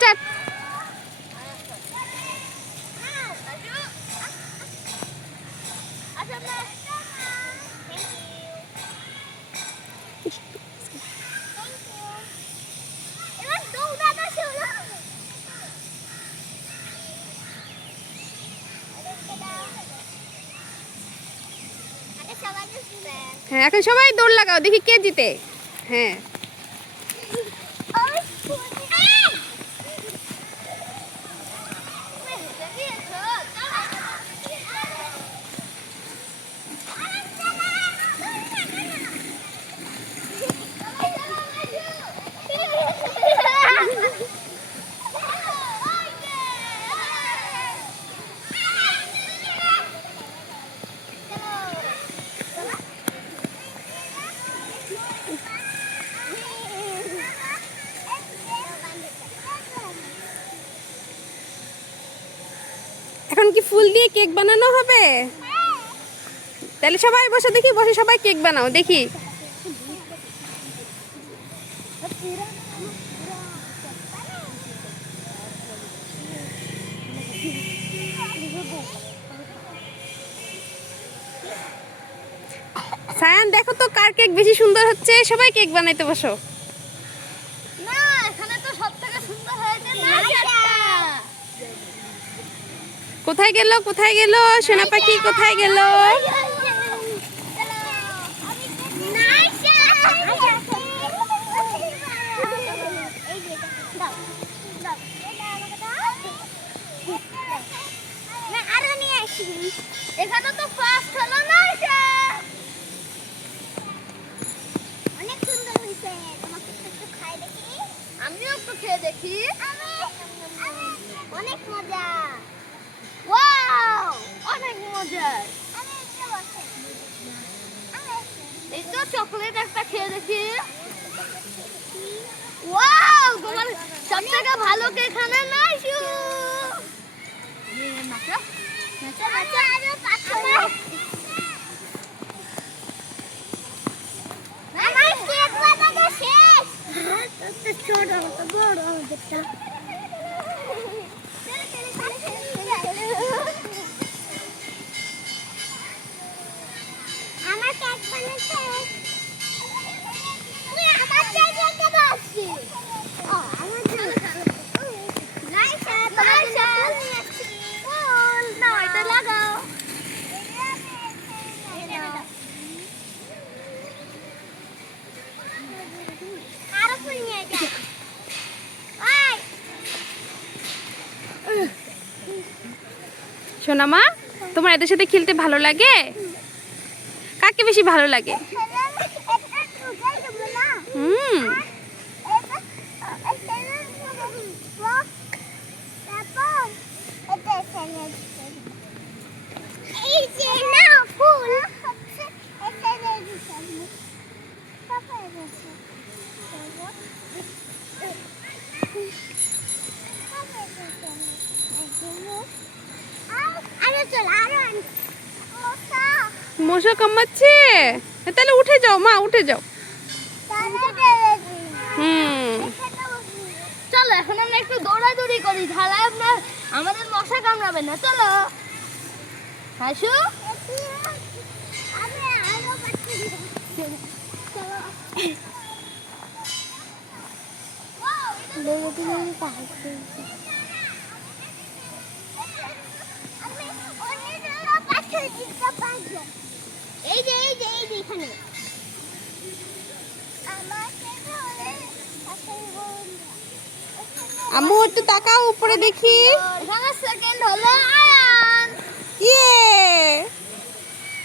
Start. হ্যাঁ, এখন সবাই দৌড় লাগাও, দেখি কে জিতে। হ্যাঁ, এখন কি ফুল দিয়ে কেক বানানো হবে? তাহলে সবাই বসে, দেখি বসে সবাই কেক বানাও দেখি। সায়ান, দেখো তো কার কেক বেশি সুন্দর হচ্ছে। সবাই কেক বানাইতে বসো। না, এখানে তো সবথেকে সুন্দর হয়েছে নাইশাটা। কোথায় গেল, কোথায় গেল সোনা পাখি, কোথায় গেল? এখানে তো ফার্স্ট হলো নাইশা। অনেক সুন্দর হয়েছে। তোমাকে একটু খাই দেখি। আমিও একটু খেয়ে দেখি। অনেক মজা। ওয়াও, অনেক মজা। এই তো চকলেট একটা খেয়ে দেখি। ওয়াও, তোমার সবথেকে ভালো কেক এখানে নাইশু। নাচা নাচা নাচা আরো পাখা। আমার কেক বানানো শেষ। তো ছোট তো বড় যেটা। আমার কেক বানানো শেষ। তুই আমার জায়গায় কেন আসছিস? ও, আমার জায়গায়। নাইশা, নাইশা। ফুল নাও, এটা লাগাও। আরো ফুল নিয়ে যা। ওই সোনা মা, তোমার এদের সাথে খেলতে ভালো লাগে? কাকে বেশি ভালো লাগে? হুম, মশা কামড়াচ্ছে। তাহলে উঠে যাও মা, উঠে যাও। হুম, চলো এখন আমরা একটু দৌড়াদৌড়ি করি, তাহলে আমাদের মশা কামড়াবে না। চলো হাসু। এই যে এই যে এই যে এখানে আম্মু একটু তাকাও উপরে দেখি। এখানে সেকেন্ড হলো আয়ান। ইয়ে